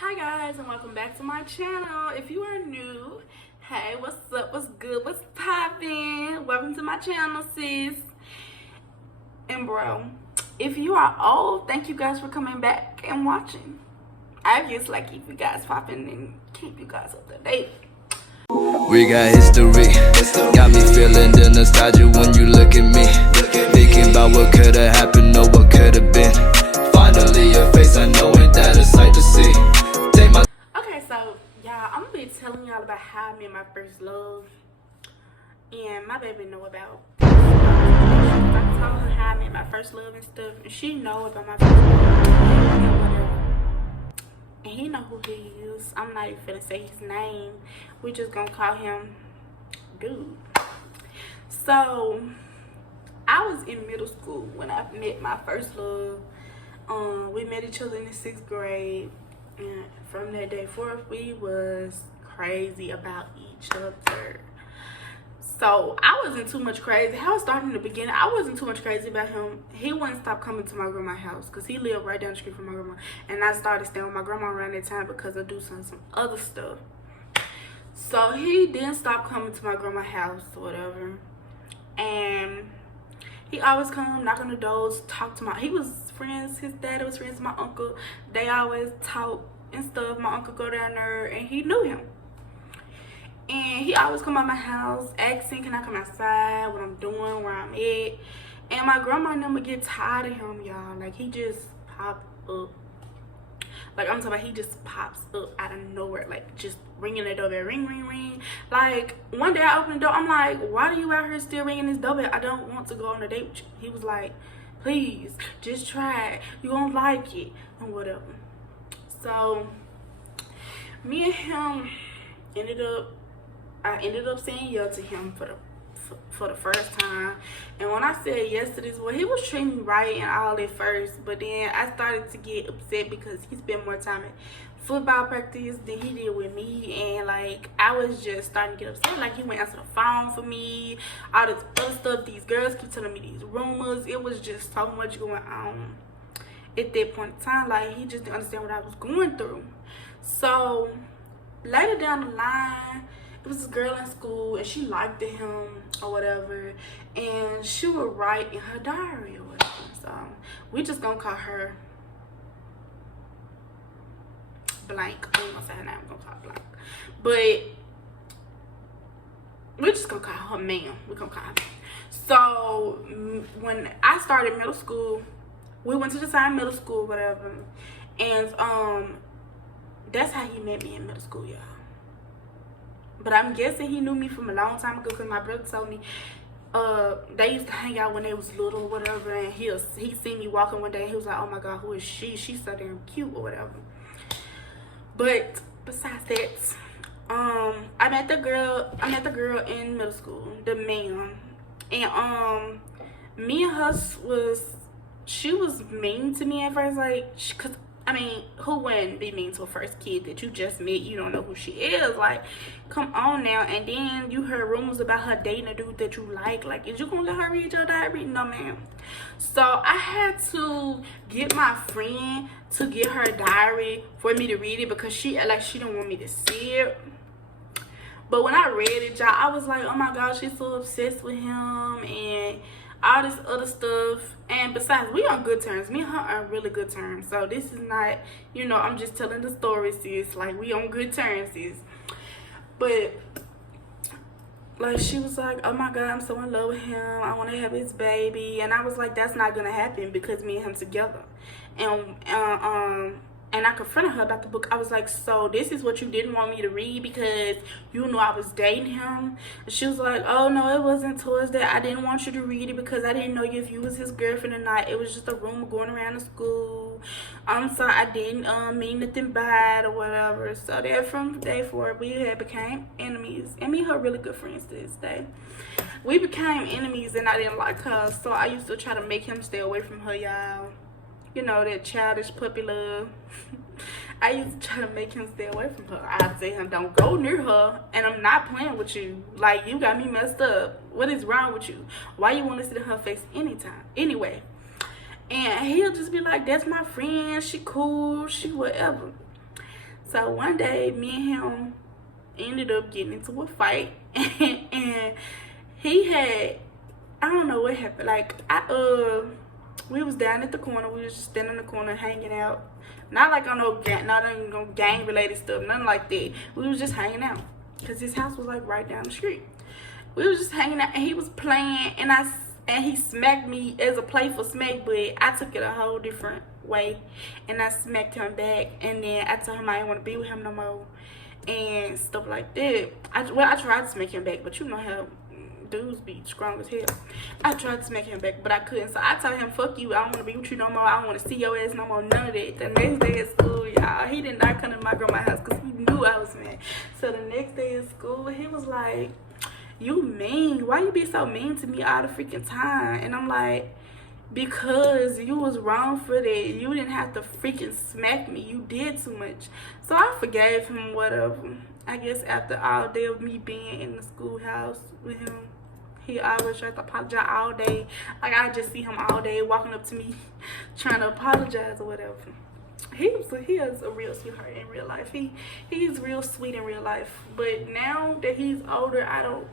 Hi guys, and welcome back to my channel. If you are new, hey, what's up, what's good, what's poppin'? Welcome to my channel, sis. And bro, if you are old, thank you guys for coming back and watching. I just like keep you guys popping and keep you guys up to date. We got history, got me feeling the nostalgia when you look at me. Thinking about what could've happened or what could've been. Finally your face, I know ain't that a sight to see. Take my Okay, so y'all, I'm gonna be telling y'all about how I met my first love. And my baby know about I told her how I met my first love and stuff, and she know about my first love and whatever. And he know who he is. I'm not even finna say his name. We just gonna call him Dude. So I was in middle school when I met my first love. We met each other in the 6th grade, and from that day forth we was crazy about each other. So I wasn't too much crazy. I was starting in the beginning. I wasn't too much crazy about him. He wouldn't stop coming to my grandma's house because he lived right down the street from my grandma. And I started staying with my grandma around that time because I do some other stuff. So he didn't stop coming to my grandma's house or whatever. And he always come, knock on the doors, talk to he was friends, his dad was friends with my uncle. They always talk and stuff. My uncle go down there and he knew him. And he always come by my house asking, can I come outside, what I'm doing, where I'm at. And my grandma never get tired of him, y'all. Like, he just pop up. Like, I'm talking about he just pops up out of nowhere. Like, just ringing the doorbell. Ring, ring, ring. Like, one day I opened the door. I'm like, why are you out here still ringing this doorbell? I don't want to go on a date with you. He was like, please, just try it. You gonna like it. And whatever. So, me and him I ended up saying yes to him for the first time. And when I said yes to this boy, he was treating me right and all at first, but then I started to get upset because he spent more time at football practice than he did with me. And like, I was just starting to get upset. Like, he went answer the phone for me, all this other stuff. These girls keep telling me these rumors. It was just so much going on at that point in time. Like, he just didn't understand what I was going through. So later down the line, it was this girl in school and she liked him or whatever, and she would write in her diary or whatever. So we just gonna call her Blank. I ain't gonna say her name, I'm gonna call her Blank. But we're just gonna call her Ma'am. We're gonna call her Ma'am. So when I started middle school, we went to the same middle school, whatever. And that's how he met me in middle school, y'all. But I'm guessing he knew me from a long time ago because my brother told me they used to hang out when they was little or whatever, and he seen me walking one day and he was like, oh my god, who is she? She's so damn cute or whatever. But besides that, I met the girl in middle school, the man. And me and her she was mean to me at first, like, cause I mean, who wouldn't be mean to a first kid that you just met? You don't know who she is. Like, come on now. And then you heard rumors about her dating a dude that you like. Like, is you gonna let her read your diary? No, ma'am. So I had to get my friend to get her diary for me to read it because she didn't want me to see it. But when I read it, y'all, I was like, oh my gosh, she's so obsessed with him and all this other stuff. And besides, we on good terms. Me and her are on really good terms. So this is not, you know, I'm just telling the story, sis. Like, we on good terms, sis. But like, she was like, oh my god, I'm so in love with him, I want to have his baby. And I was like, that's not gonna happen because me and him together. And I confronted her about the book. I was like, so this is what you didn't want me to read because you knew I was dating him? And she was like, oh no, it wasn't towards that. I didn't want you to read it because I didn't know if you was his girlfriend or not. It was just a rumor going around the school. I'm sorry, I didn't mean nothing bad or whatever. So that from day forward, we had became enemies. And me and her really good friends to this day. We became enemies and I didn't like her. So I used to try to make him stay away from her, y'all. You know, that childish puppy love. I used to try to make him stay away from her. I'd say him, don't go near her. And I'm not playing with you. Like, you got me messed up. What is wrong with you? Why you want to sit in her face anytime? Anyway. And he'll just be like, that's my friend. She cool. She whatever. So one day, me and him ended up getting into a fight, and he had, I don't know what happened. Like we was down at the corner. We was just standing in the corner hanging out. Not like on no gang related stuff, nothing like that. We was just hanging out because his house was like right down the street. We was just hanging out, and he was playing, and he smacked me as a playful smack, but I took it a whole different way, and I smacked him back, and then I told him I didn't want to be with him no more, and stuff like that. I tried to smack him back, but you know how dudes be strong as hell. I tried to smack him back, but I couldn't. So I told him, fuck you, I don't want to be with you no more. I don't want to see your ass no more, none of that. The next day at school, y'all, he did not come to my grandma's house because he knew I was mad. So the next day at school, he was like, you mean? Why you be so mean to me all the freaking time? And I'm like, because you was wrong for that. You didn't have to freaking smack me. You did too much. So I forgave him, whatever. I guess after all day of me being in the schoolhouse with him, he always tries to apologize all day. Like, I just see him all day walking up to me trying to apologize or whatever. He is a real sweetheart in real life. He's real sweet in real life. But now that he's older, I don't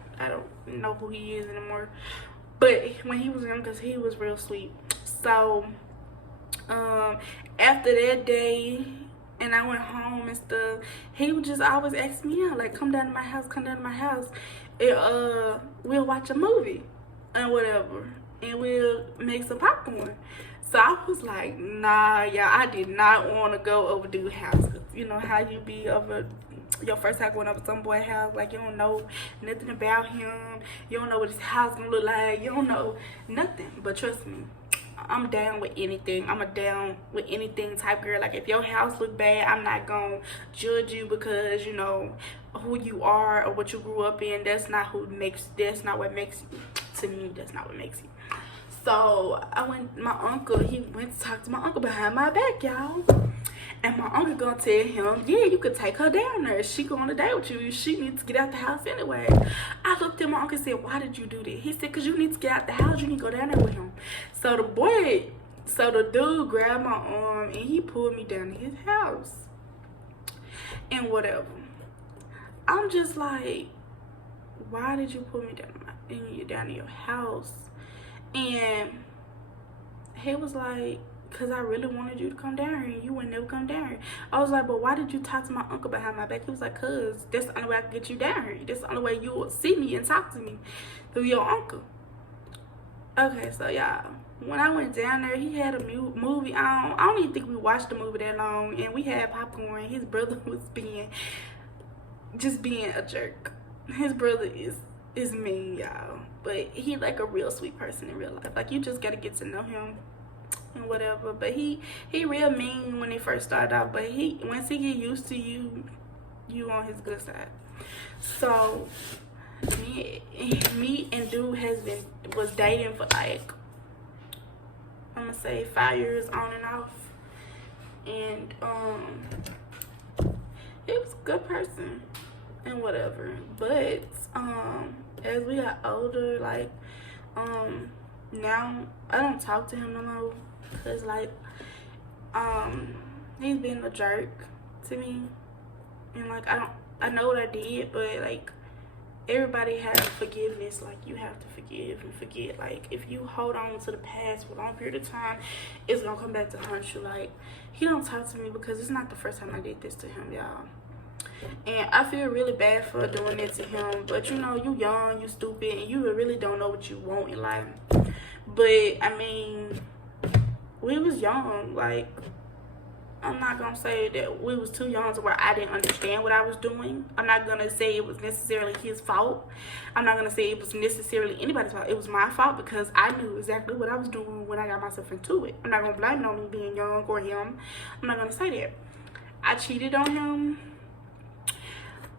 know who he is anymore. But when he was young, he was real sweet. So after that day, and I went home and stuff, he would just always ask me out, like, come down to my house, and we'll watch a movie and whatever, and we'll make some popcorn. So I was like, nah, yeah, I did not want to go over dude's house. You know how you be over your first time going over some boy's house, like, you don't know nothing about him, you don't know what his house gonna look like, you don't know nothing. But trust me, I'm down with anything. I'm a down with anything type girl. Like, if your house look bad, I'm not gonna judge you because, you know, who you are or what you grew up in. That's not what makes you. To me, that's not what makes you. So he went to talk to my uncle behind my back, y'all. And my uncle gonna tell him, yeah, you could take her down there. She going on a date with you. She needs to get out the house anyway. I looked at my uncle and said, why did you do that? He said, because you need to get out the house. You need to go down there with him. So the dude grabbed my arm and he pulled me down to his house. And whatever. I'm just like, why did you pull me down to your house? And he was like, because I really wanted you to come down here and you would never come down here. I was like, but why did you talk to my uncle behind my back? He was like, because that's the only way I can get you down here. That's the only way you will see me and talk to me, through your uncle. Okay, so y'all, when I went down there, he had a movie on. I don't even think we watched the movie that long, and we had popcorn. His brother was being a jerk. His brother is mean, y'all, but he like a real sweet person in real life. Like, you just gotta get to know him and whatever. But he real mean when he first started out, but once he get used to you on his good side. So me and dude was dating for like, I'm gonna say 5 years on and off, and he was a good person and whatever. But as we got older, like, now I don't talk to him no more, because like he's been a jerk to me, and like I know what I did, but like, everybody has forgiveness. Like, you have to forgive and forget. Like, if you hold on to the past for a long period of time, it's gonna come back to haunt you. Like, he don't talk to me because it's not the first time I did this to him, y'all. And I feel really bad for doing it to him. But, you know, you young, you stupid, and you really don't know what you want in life. But, I mean, we was young. Like, I'm not going to say that we was too young to where I didn't understand what I was doing. I'm not going to say it was necessarily his fault. I'm not going to say it was necessarily anybody's fault. It was my fault because I knew exactly what I was doing when I got myself into it. I'm not going to blame it on me being young or him. I'm not going to say that. I cheated on him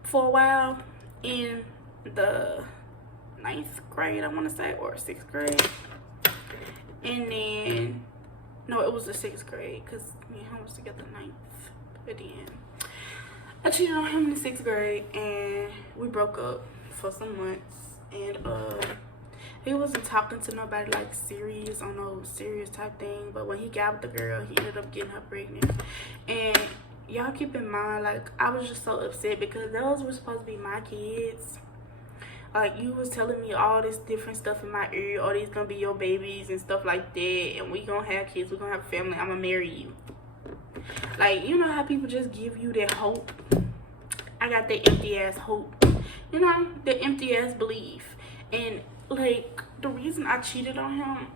for a while in the 9th grade, I want to say, or 6th grade. And then, no, it was the 6th grade, because me and him was together 9th. But then I cheated on him in the 6th grade, and we broke up for some months. And he wasn't talking to nobody like serious, on no serious type thing. But when he got with the girl, he ended up getting her pregnant. And y'all keep in mind, like, I was just so upset because those were supposed to be my kids. Like, you was telling me all this different stuff in my ear. Oh, these gonna be your babies and stuff like that. And we gonna have kids. We gonna have a family. I'm gonna marry you. Like, you know how people just give you that hope? I got that empty ass hope. You know, the empty ass belief. And, like, the reason I cheated on him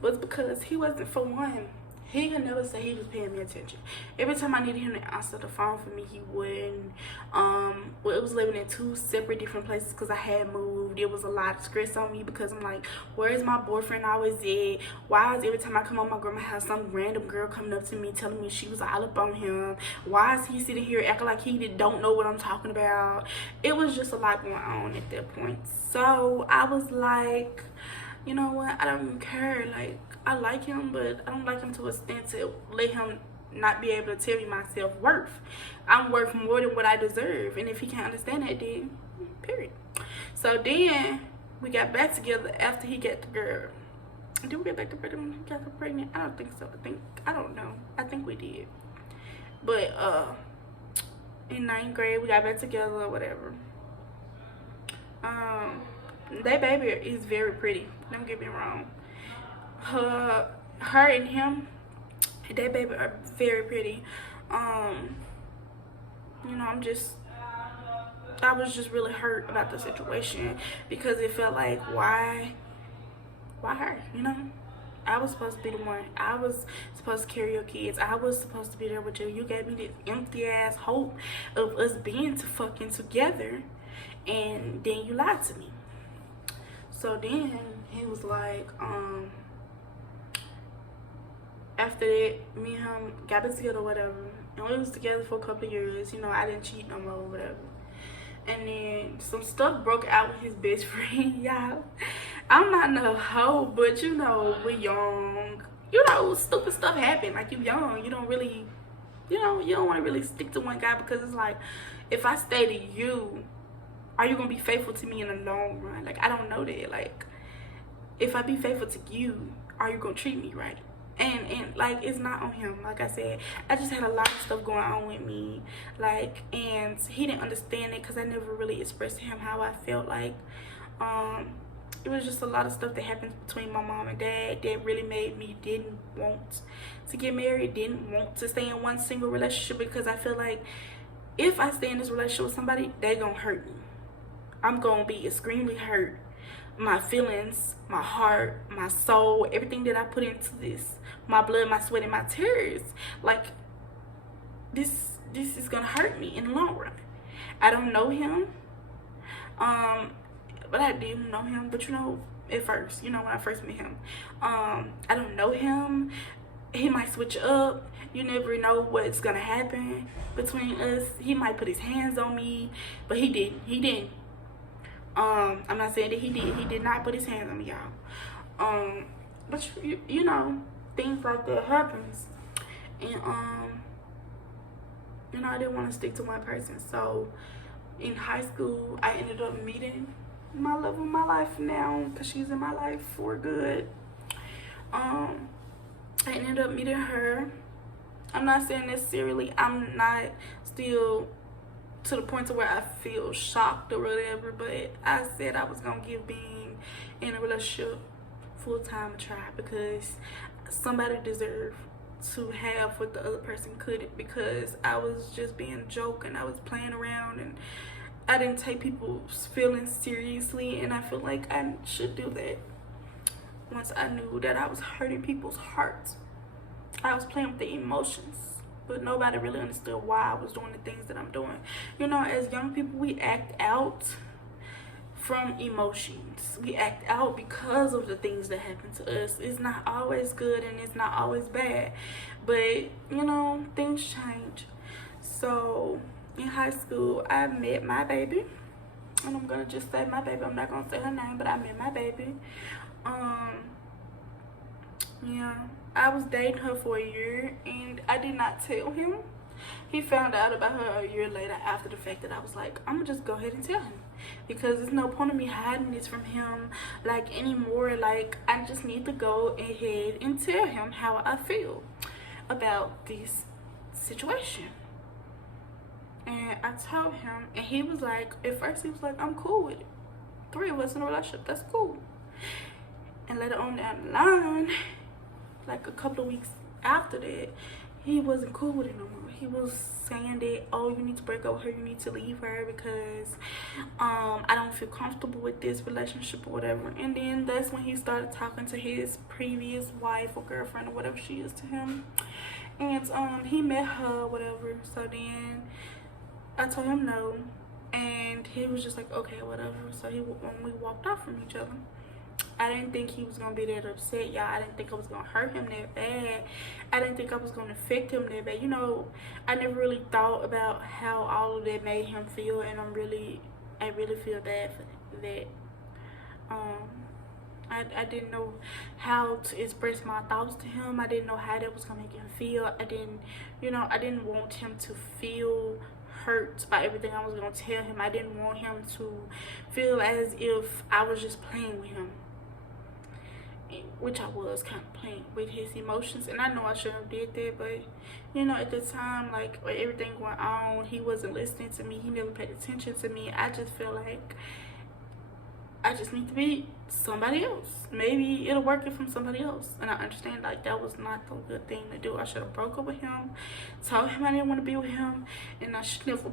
was because he wasn't, for one, he could never say he was paying me attention. Every time I needed him to answer the phone for me, he wouldn't. Well, it was living in 2 separate different places because I had moved. It was a lot of stress on me because I'm like, where is my boyfriend always at? Why is every time I come on my grandma's house, some random girl coming up to me telling me she was all up on him? Why is he sitting here acting like he don't know what I'm talking about? It was just a lot going on at that point. So I was like, you know what, I don't even care. Like, I like him, but I don't like him to a extent to let him not be able to tell me my self-worth. I'm worth more than what I deserve, and if he can't understand that, then period. So then we got back together after he got the girl. Did we get back together when he got her pregnant? I don't think so. I don't know. I think we did. But in 9th grade we got back together or whatever. That baby is very pretty. Don't get me wrong. Her and him, that baby are very pretty. You know, I was just really hurt about the situation because it felt like, why her, you know? I was supposed to be the one. I was supposed to carry your kids. I was supposed to be there with you. You gave me this empty ass hope of us being fucking together, and then you lied to me. So then he was like, after that, me and him got back together or whatever, and we was together for a couple of years. You know, I didn't cheat no more or whatever. And then some stuff broke out with his best friend, y'all. I'm not no hoe, but you know, we're young. You know, stupid stuff happen. Like, you young, you don't really, you know, you don't want to really stick to one guy because it's like, if I stay to you, are you gonna be faithful to me in the long run? Like, I don't know that. Like, if I be faithful to you, are you gonna treat me right? And like, it's not on him. Like I said, I just had a lot of stuff going on with me, like, and he didn't understand it because I never really expressed to him how I felt. Like, it was just a lot of stuff that happened between my mom and dad that really made me didn't want to get married, didn't want to stay in one single relationship, because I feel like if I stay in this relationship with somebody, they gonna hurt me. I'm gonna be extremely hurt. My feelings, my heart, my soul, everything that I put into this, my blood, my sweat, and my tears, like, this is gonna hurt me in the long run. I don't know him, but I did know him, but you know, at first, you know, when I first met him, I don't know him. He might switch up. You never know what's gonna happen between us. He might put his hands on me, but he didn't. I'm not saying that he did not put his hands on me, y'all. But you know, things like that happens, and you know, I didn't want to stick to one person. So in high school, I ended up meeting my love of my life now, because she's in my life for good. I ended up meeting her. I'm not saying necessarily I'm not still to the point to where I feel shocked or whatever, but I said I was gonna give being in a relationship full-time a try, because somebody deserved to have what the other person couldn't, because I was just being a joke and I was playing around and I didn't take people's feelings seriously, and I feel like I should do that. Once I knew that I was hurting people's hearts, I was playing with the emotions, but nobody really understood why I was doing the things that I'm doing. You know, as young people, we act out from emotions. We act out because of the things that happen to us. It's not always good and it's not always bad, but you know, things change. So in high school, I met my baby, and I'm gonna just say my baby. I'm not gonna say her name, but I met my baby. Yeah, I was dating her for a year, and I did not tell him. He found out about her a year later after the fact that I was like, I'm gonna just go ahead and tell him, because there's no point in me hiding this from him like anymore. Like, I just need to go ahead and tell him how I feel about this situation. And I told him, and he was like, at first he was like, I'm cool with it. 3 of us in a relationship, that's cool. And later on down the line, like a couple of weeks after that, he wasn't cool with it no more. He was saying that, oh, you need to break up with her, you need to leave her because I don't feel comfortable with this relationship or whatever. And then that's when he started talking to his previous wife or girlfriend or whatever she is to him. And he met her, whatever. So then I told him no, and he was just like, okay, whatever. So when we walked off from each other, I didn't think he was gonna be that upset, y'all. I didn't think I was gonna hurt him that bad. I didn't think I was gonna affect him that bad. You know, I never really thought about how all of that made him feel, and I really feel bad for that. I didn't know how to express my thoughts to him. I didn't know how that was gonna make him feel. I didn't want him to feel hurt by everything I was gonna tell him. I didn't want him to feel as if I was just playing with him, which I was kind of playing with his emotions. And I know I shouldn't have did that, but you know, at the time, like, with everything going on, he wasn't listening to me. He never paid attention to me. I just feel like I just need to be somebody else. Maybe it'll work from somebody else. And I understand, like, that was not the good thing to do. I should have broke up with him, told him I didn't want to be with him, and I should never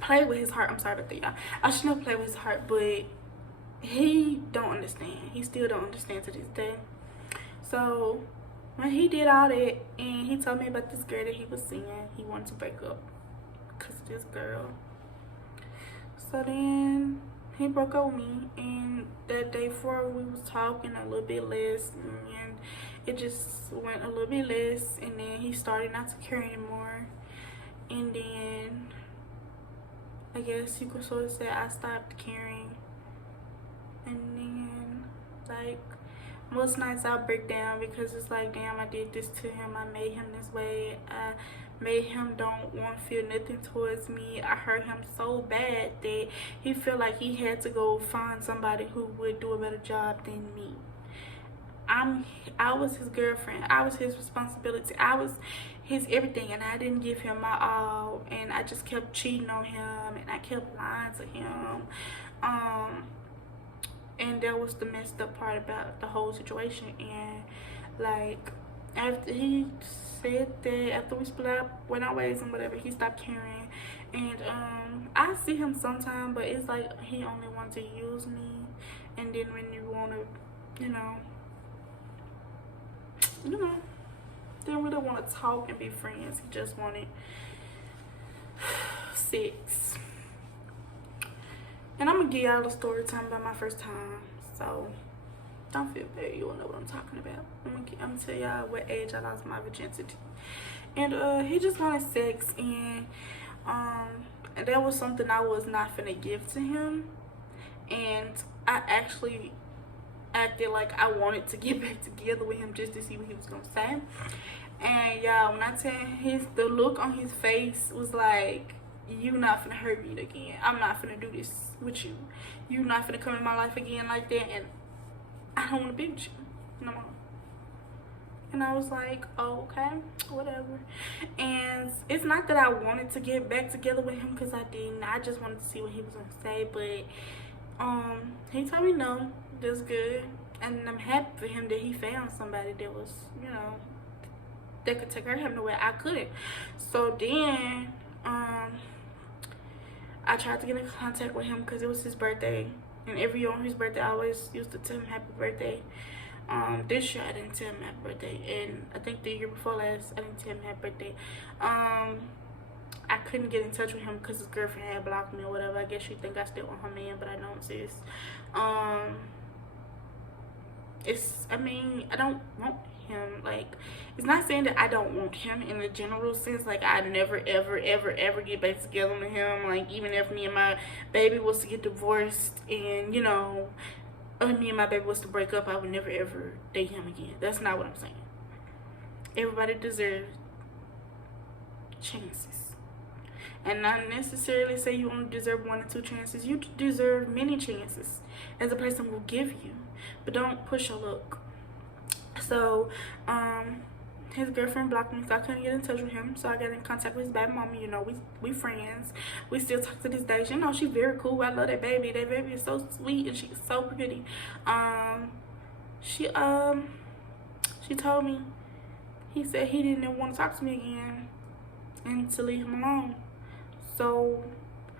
play with his heart. I'm sorry about that, y'all. I should never play with his heart, but he don't understand. He still don't understand to this day. So when he did all that and he told me about this girl that he was seeing, he wanted to break up because of this girl. So then he broke up with me, and that day before we was talking a little bit less, and it just went a little bit less, and then he started not to care anymore. And then I guess you could sort of say I stopped caring. And then, like, most nights I'll break down because it's like, damn, I did this to him. I made him this way. I made him don't want to feel nothing towards me. I hurt him so bad that he felt like he had to go find somebody who would do a better job than me. I was his girlfriend. I was his responsibility. I was his everything, and I didn't give him my all. And I just kept cheating on him, and I kept lying to him. And that was the messed up part about the whole situation. And like, after he said that, after we split up, went our ways and whatever, he stopped caring. And I see him sometime, but it's like he only wants to use me. And then when you want to, you know, didn't really want to talk and be friends. He just wanted sex. And I'm gonna give y'all a story time about my first time, so don't feel bad. You will know what I'm talking about. I'm gonna tell y'all what age I lost my virginity. And he just wanted sex, and that was something I was not finna give to him. And I actually acted like I wanted to get back together with him just to see what he was gonna say. And y'all, when I tell him, the look on his face was like, you not finna hurt me again. I'm not finna do this with you. You not finna come in my life again like that, and I don't want to be with you no more. And I was like, oh, okay, whatever. And it's not that I wanted to get back together with him, because I didn't. I just wanted to see what he was gonna say. But he told me no, that's good. And I'm happy for him that he found somebody that was, you know, that could take care of him the way I couldn't. So then I tried to get in contact with him because it was his birthday, and every year on his birthday I always used to tell him happy birthday. This year I didn't tell him happy birthday, and I think the year before last I didn't tell him happy birthday. I couldn't get in touch with him because his girlfriend had blocked me or whatever. I guess she think I still want her man, but I don't, sis. I mean, I don't want him. Like, it's not saying that I don't want him in the general sense. Like, I never ever get back together with him. Like, even if me and my baby was to get divorced, and you know, or me and my baby was to break up, I would never ever date him again. That's not what I'm saying. Everybody deserves chances, and not necessarily say you only deserve 1 or 2 chances. You deserve many chances as a person will give you, but don't push your luck. So his girlfriend blocked me, so I couldn't get in touch with him. So I got in contact with his baby mama. You know, we friends. We still talk to this day. You know, she's very cool. I love that baby. That baby is so sweet and she's so pretty. She told me, he said he didn't want to talk to me again and to leave him alone. So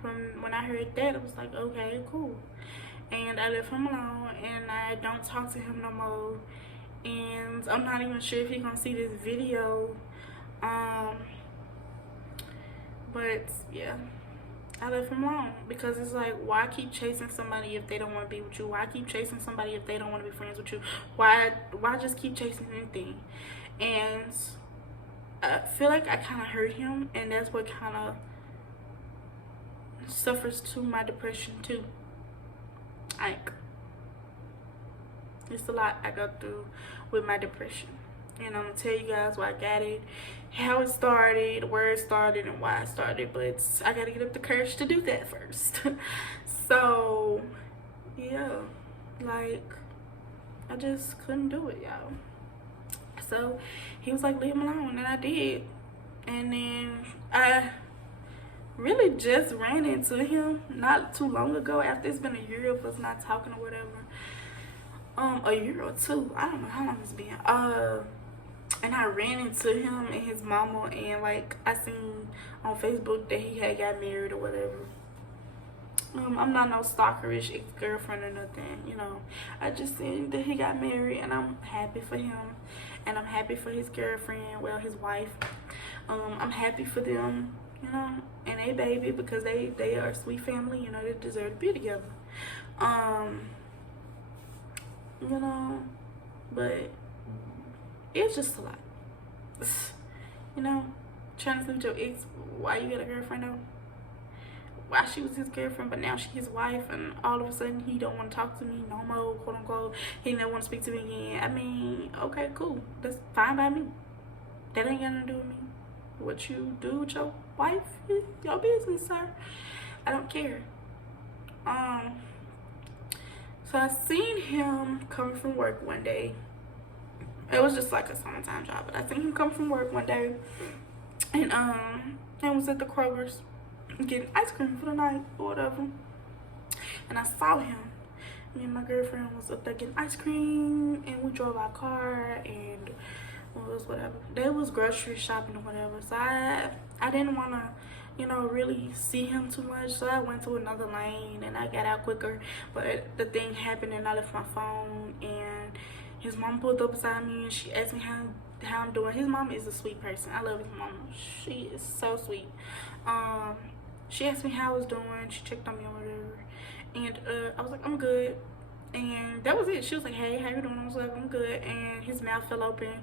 when I heard that, it was like, okay, cool. And I left him alone, and I don't talk to him no more. And I'm not even sure if he's gonna see this video. But yeah, I left him alone because it's like, why keep chasing somebody if they don't want to be with you? Why keep chasing somebody if they don't want to be friends with you? Why just keep chasing anything? And I feel like I kind of hurt him, and that's what kind of suffers to my depression too. Like, it's a lot I go through with my depression, and I'm gonna tell you guys why I got it, how it started, where it started, and why it started. But I gotta get up the courage to do that first. So yeah, like, I just couldn't do it, y'all. So he was like, leave him alone, and I did. And then I really just ran into him not too long ago, after it's been a year of us not talking or whatever. A year or two, I don't know how long it's been. And I ran into him and his mama, and like, I seen on Facebook that he had got married or whatever. I'm not no stalkerish ex-girlfriend or nothing, you know. I just seen that he got married, and I'm happy for him, and I'm happy for his girlfriend, well, his wife. I'm happy for them, you know, and they baby, because they are a sweet family, you know. They deserve to be together. You know, but it's just a lot. You know, trying to sleep with your ex, why you got a girlfriend though? Why she was his girlfriend, but now she's his wife, and all of a sudden he don't want to talk to me no more, quote unquote. He don't want to speak to me again. I mean, okay, cool. That's fine by me. That ain't got nothing to do with me. What you do with your wife is your business, sir. I don't care. So I seen him coming from work one day. It was just like a summertime job, but I seen him come from work one day, and I was at the Kroger's getting ice cream for the night or whatever, and I saw him. Me and my girlfriend was up there getting ice cream, and we drove our car, and it was whatever. They was grocery shopping or whatever, so I didn't want to, you know, really see him too much, so I went to another lane and I got out quicker. But the thing happened, and I left my phone, and his mom pulled up beside me, and she asked me how I'm doing. His mom is a sweet person. I love his mom. She is so sweet. She asked me how I was doing. She checked on me or whatever, and I was like, I'm good. And that was it. She was like, hey, how you doing? I was like, I'm good. And his mouth fell open,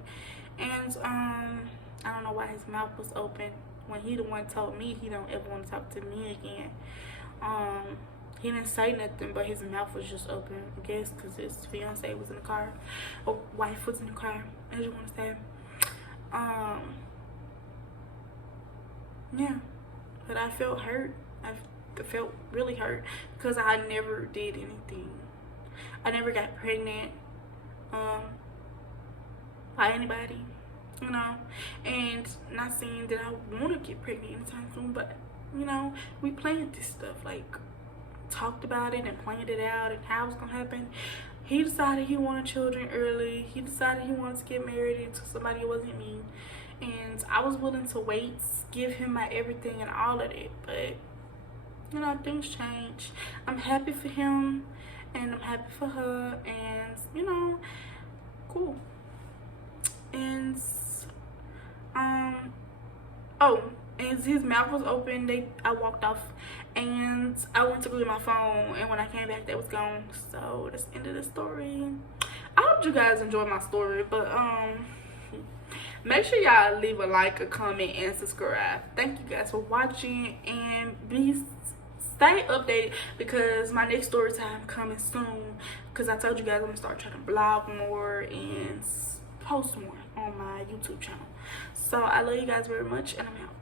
and I don't know why his mouth was open when he the one told me he don't ever want to talk to me again. He didn't say nothing, but his mouth was just open, I guess, because his fiance was in the car, or wife was in the car, as you want to say. Yeah, but I felt hurt. I felt really hurt, because I never did anything. I never got pregnant by anybody, you know, and not saying that I want to get pregnant anytime soon, but, you know, we planned this stuff, like, talked about it and planned it out and how it was gonna happen. He decided he wanted children early. He decided he wanted to get married into somebody who wasn't me, and I was willing to wait, give him my everything and all of it. But, you know, things change. I'm happy for him, and I'm happy for her, and, you know, cool. And and his mouth was open. I walked off, and I went to go get my phone, and when I came back, they was gone. So that's the end of the story. I hope you guys enjoyed my story, but make sure y'all leave a like, a comment, and subscribe. Thank you guys for watching, and stay updated, because my next story time coming soon, because I told you guys I'm gonna start trying to blog more and post more on my YouTube channel. So I love you guys very much, and I'm out.